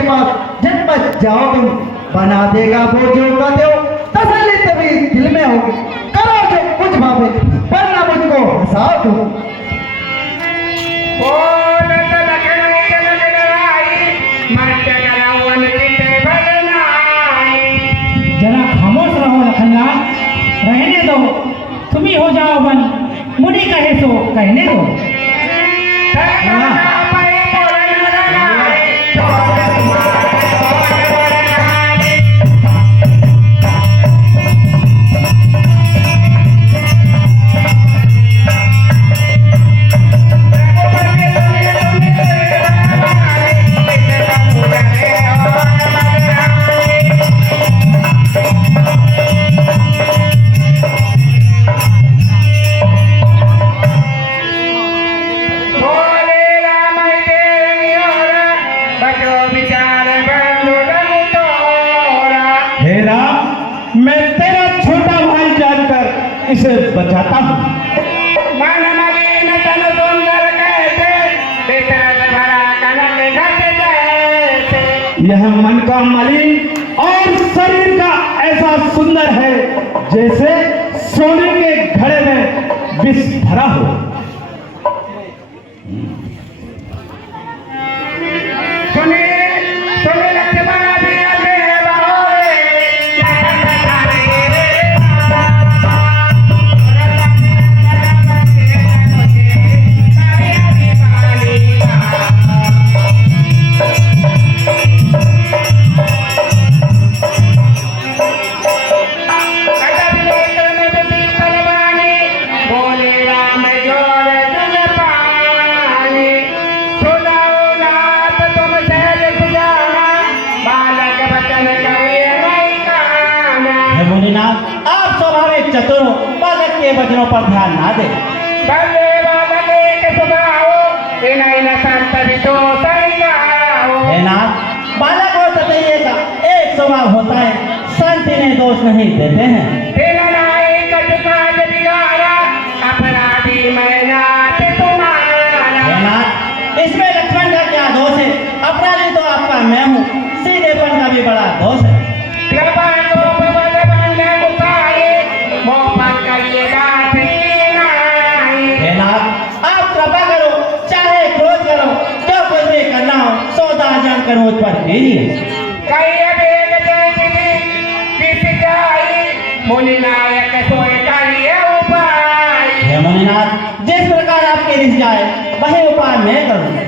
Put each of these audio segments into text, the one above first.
के पास झटपट जाओ तुम, बना देगा वो जो कहते हो, तसल्ली तभी दिल में होगी। करो जो कुछ भावे, वरना मुझको हंसाओ तुम। जरा खामोश रहो लखनलाल, रहने दो, तुम ही हो जाओ बन, मुनि कहे तो कहने दो। मैं तेरा छोटा भाई जानकर इसे बचाता हूँ। यह मन का मलिन और शरीर का ऐसा सुंदर है जैसे सोने के घड़े में विष भरा हो। आप स्वाभाविक चतुर हो, बालक के वचनों पर ध्यान ना दे। बालक और चतुर्य का एक स्वभाव होता है, शांति ने दोष नहीं देते हैं। इसमें लक्ष्मण का क्या दोष है? अपराधी तो आपका मैं हूँ, सीधेपन का भी बड़ा दोष है। आप कृपा करो, चाहे क्रोध करो, जो कुछ भी करना हो सौदा जानकर मुझ पर कीजिए। मुनिनाथ, जिस प्रकार आपके रिस जाए वही उपाय मैं करूँ।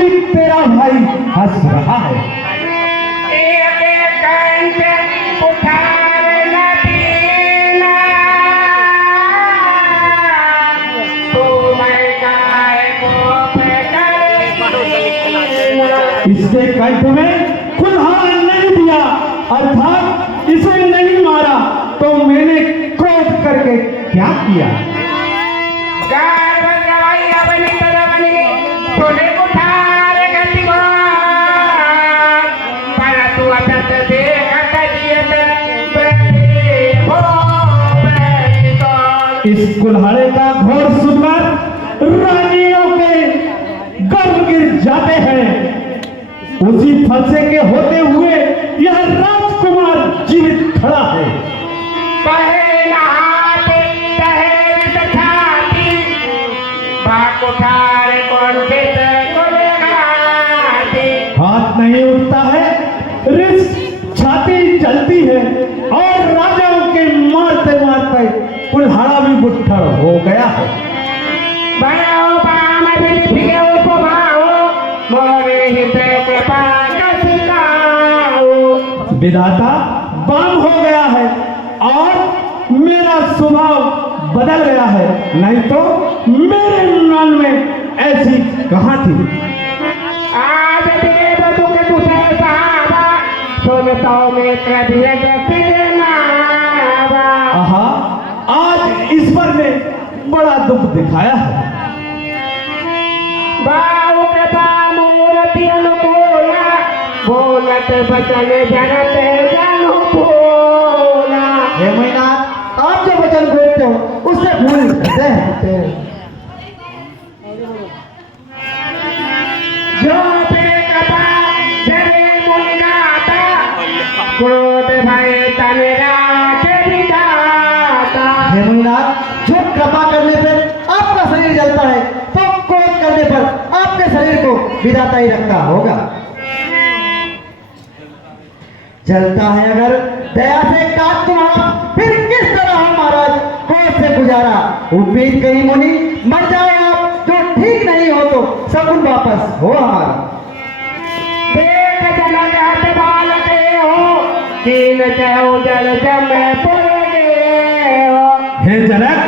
अभी तेरा भाई हंस रहा है। इसके कंठ में कुल्हाड़ा नहीं दिया, अर्थात इसे नहीं मारा, तो मैंने क्रोध करके क्या किया? इस कुल्हाड़े का घोर सुनकर रानियों के गर्व गिर जाते हैं। उसी फलसे के होते हुए यह राजकुमार जीवित खड़ा है। हाथ नहीं उठता है, रिस छाती जलती है और राजाओं के मारते मारते कुल्हाड़ा भी बुट्ठर हो गया है। विधाता बाम हो गया है और मेरा स्वभाव बदल गया है, नहीं तो मेरे मन में ऐसी कहां थी। आहा, आज ईश्वर ने बड़ा दुख दिखाया है। हे मीनाथ, आप जो वचन बोलते हो उससे भूल करते हैं। हे मीनाथ, जो कृपा करने पर आपका शरीर जलता है, तो क्रोध करने पर आपके शरीर को विधाता ही रखता होगा। जलता है अगर दया से काट तुम्हारा, फिर किस तरह हो महाराज क्रोध से गुजारा। उम्मीद करी मुनि, मर जाओ आप, जो ठीक नहीं हो तो सगुन वापस हो हमारा। हे जनक,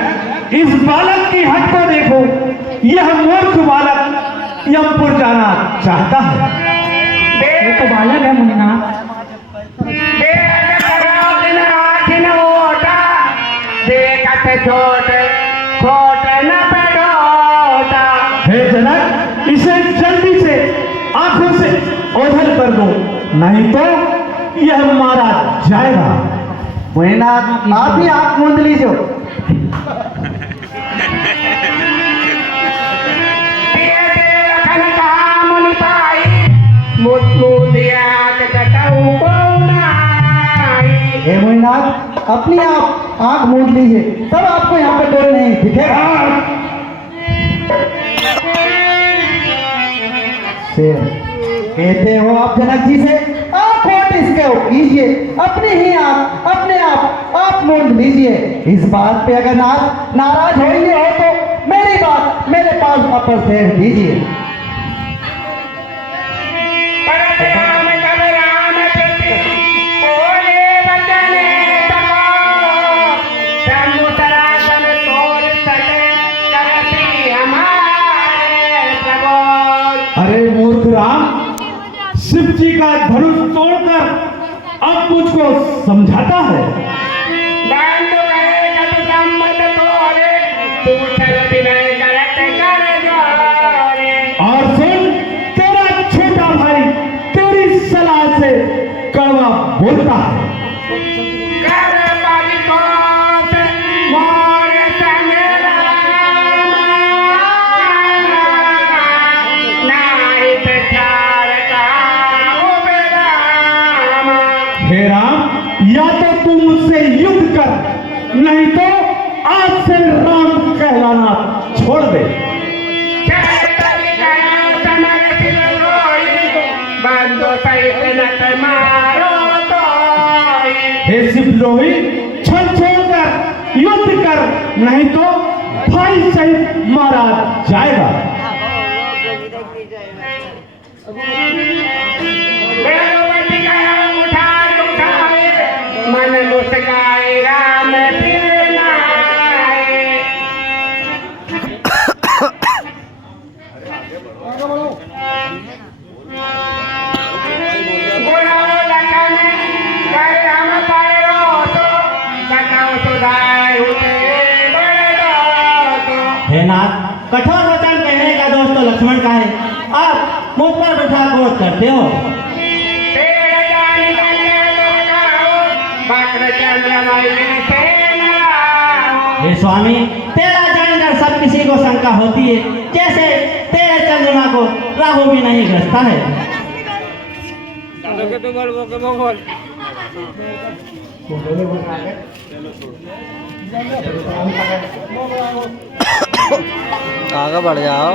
इस बालक की हट को देखो, यह मूर्ख बालक यमपुर जाना चाहता है। ये तो बालक है मुनिनाथ। हे जनक, इसे जल्दी से आंखों से ओझल कर दो, नहीं तो यह मारा जाएगा। मुनिनाथ, आप ही आंख मूंद लीजिए। हे मुनिनाथ, अपनी आप आंख मूंद लीजिए, तब आपको यहाँ पर डर नहीं दिखेगा। शेर, कहते हो आप जनक जी से, आप होट इसके कीजिए, अपनी ही आंख अपने आप मूंद लीजिए। इस बात पे अगर नाराज हो तो मेरी बात मेरे पास वापस भेज दीजिए। अरे मूर्ख राम, शिव जी का धनुष तोड़कर अब मुझको समझाता है। और सुन, तेरा छोटा भाई तेरी सलाह से कड़वा बोलता है। हे राम, या तो तू मुझसे युद्ध कर, नहीं तो आज से राम कहलाना छोड़ दे। हे सिपलोही, छल छोड़कर युद्ध कर, नहीं तो भाई सहित मारा जाएगा। भगवती का हम उठाए मन मुस्काए राम फिर न आए। बुलाओ लखन करे हम पारो तो बताओ सुधार हुए बड़ो तो। हे नाथ, कठोर वचन कहने का दोस्त तो लक्ष्मण का है, आप मुझ पर बैठा क्रोध करते हो। तेरे जान तन्ने लोकाओ, वक्र चंद्रमय से नराओ। हे स्वामी, तेरा जानकर सब किसी को शंका होती है, जैसे तेरे चंद्रमा को राहु भी नहीं ग्रसता है। आगे बढ़ जाओ।